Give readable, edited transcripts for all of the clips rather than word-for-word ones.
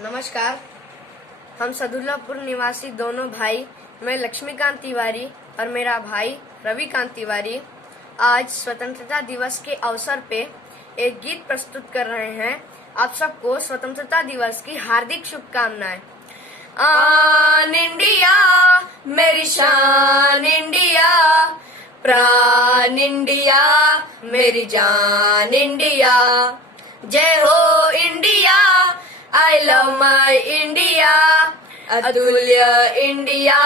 नमस्कार। हम सदुल्लापुर निवासी दोनों भाई, मैं लक्ष्मीकांत तिवारी और मेरा भाई रविकांत तिवारी आज स्वतंत्रता दिवस के अवसर पे एक गीत प्रस्तुत कर रहे हैं। आप सबको स्वतंत्रता दिवस की हार्दिक शुभकामनाएं। आन इंडिया मेरी शान इंडिया, प्राण इंडिया मेरी जान इंडिया, जय हो India, I love my India, अतुल्य India,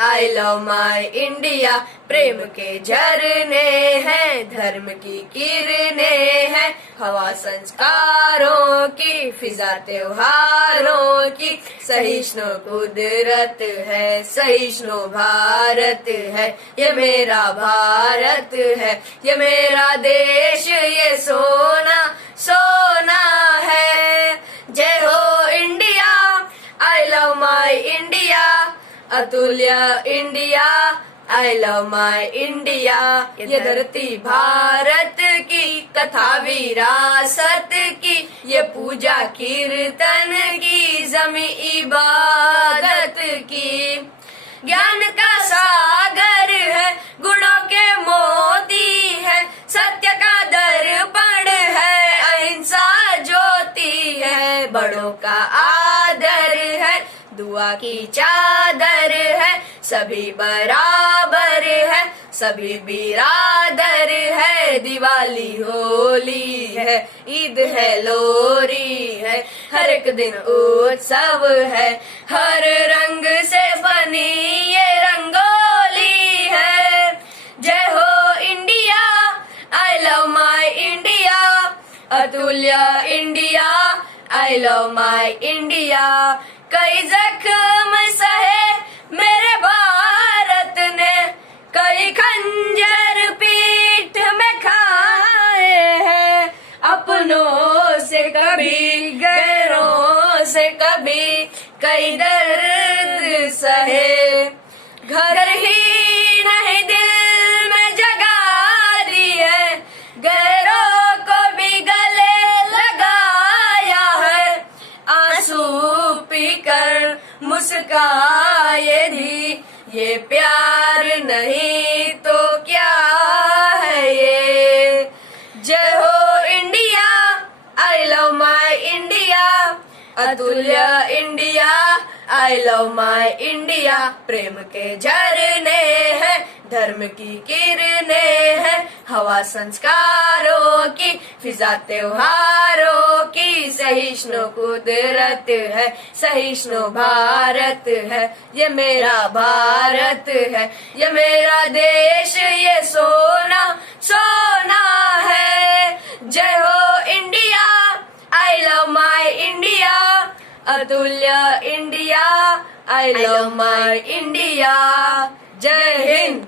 I love my India. प्रेम के झरने हैं, धर्म की किरणें हैं, हवा संस्कारों की, फिजा त्योहारों की, सहिष्णु कुदरत है, सहिष्णु भारत है, ये मेरा भारत है, ये मेरा देश, ये सोना सोना है। जय हो India, I love my India, अतुल्य India, I love my India. ये धरती भारत की, कथा विरासत की, ये पूजा कीर्तन की, जमी इबादत की। ज्ञान का सागर है, गुणों के मोती है, सत्य का दर्पण है, अहिंसा ज्योति है, बड़ों का आदर है, दुआ की चादर है, सभी बराबर है, सभी बिरादर है, दिवाली होली है, ईद है लोरी है, हर एक दिन उत्सव है, हर रंग से बनी ये रंगोली है। जय हो India, I love my India, अतुल्य India, I love my India. कई जख्म सहे मेरे भारत ने, कई खंजर पीठ में खाए हैं, अपनों से कभी गैरों से कभी, कई दर्द सहे। घर ही नहीं दिल में जगा दी है, गैरों को भी गले लगाया है, आंसू पीकर मुस्काए भी, ये प्यार नहीं तो क्या है ये। जय हो India, I love my India, अतुल्य India, I love my India. प्रेम के झरने हैं, धर्म की किरणें हैं, हवा संस्कारों की, फिजा त्योहारों की, सहिष्णु कुदरत है, सहिष्णु भारत है, ये मेरा भारत है, ये मेरा देश, ये सोना सोना है। जय हो India, I love my India, अतुल्य India, I love my India. जय हिंद।